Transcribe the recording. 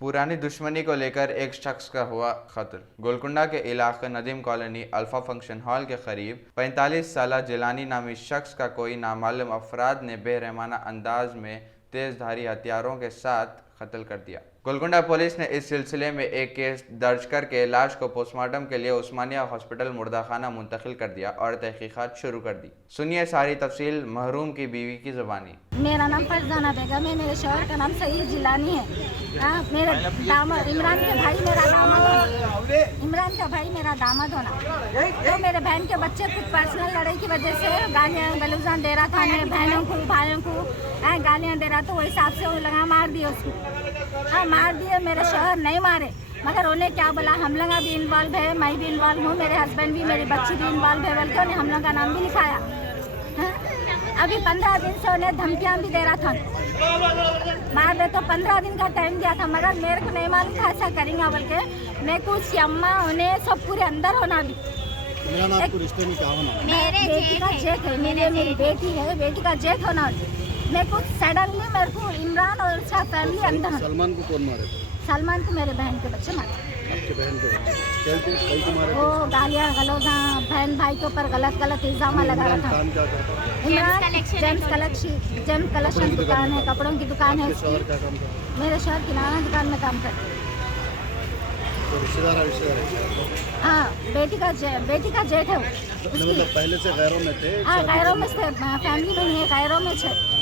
पुरानी दुश्मनी को लेकर एक शख्स का हुआ कत्ल। गोलकुंडा के इलाके Nadeem colony alpha function hall के करीब 45 साला जिलानी नामी शख्स का कोई नामालूम अफराद ने बेरहमाना अंदाज में तेजधारी हथियारों के साथ कत्ल कर दिया। गोलकुंडा पुलिस ने इस सिलसिले में एक केस दर्ज करके लाश को पोस्टमार्टम के लिए उस्मानिया हॉस्पिटल मुर्दाखाना मुंतकिल कर दिया और तहकीकात शुरू कर दी। सुनिए सारी तफसील महरूम की बीवी की ज़बानी। मेरा नाम फरजाना बेगम है, मेरे शौहर का नाम सईद जिलानी है। मेरे दामाद इमरान के भाई मेरा दामाद होना, इमरान का भाई मेरा दामाद होना। तो मेरे बहन के बच्चे कुछ पर्सनल लड़ाई की वजह से गालियाँ गलौजान दे रहा था, मेरे बहनों को भाइयों को गालियाँ दे रहा, तो वही हिसाब से वो लगा मार दिए उसको। हाँ मार दिए, मेरे शौहर नहीं मारे, मगर उन्हें क्या बोला हम लोग भी इन्वॉल्व है, मैं भी इन्वॉल्व हूँ, मेरे हस्बैंड भी, मेरी बच्ची भी इन्वॉल्व है, बल्कि उन्हें हम लोग का नाम भी लिखाया। अभी 15 दिन से उन्हें धमकियाँ भी दे रहा था, मार दे। तो 15 दिन का टाइम दिया था, मगर मेरे को नहीं मालूम था ऐसा करेंगे बोल के। मैं कुछ अम्मा उन्हें सब पूरे अंदर होना भी रिश्ते में क्या होना, मेरे बेटी का जेठ है, मेरी बेटी है, बेटी का जेठ होना। मैं कुछ सडनली मेरे को इमरान और उसका फैमिली अंदर। सलमान को कौन मारे? सलमान को मेरे बहन के बच्चे मारे। आपके बहन के बच्चे को मारे? वो गालियाँ गलौजा बहन भाई के ऊपर गलत इल्जाम लगा रहा था। इमरान जेम्स कलेक्शन दुकान है, कपड़ों की दुकान है उसकी। मेरे शहर किराना दुकान में काम करते। रिश्तेदार है? हाँ बेटी का जेठ है वो। मतलब पहले से गैरों में थे? हाँ गैरों में से, फैमिली में नहीं है, गैरों में थे।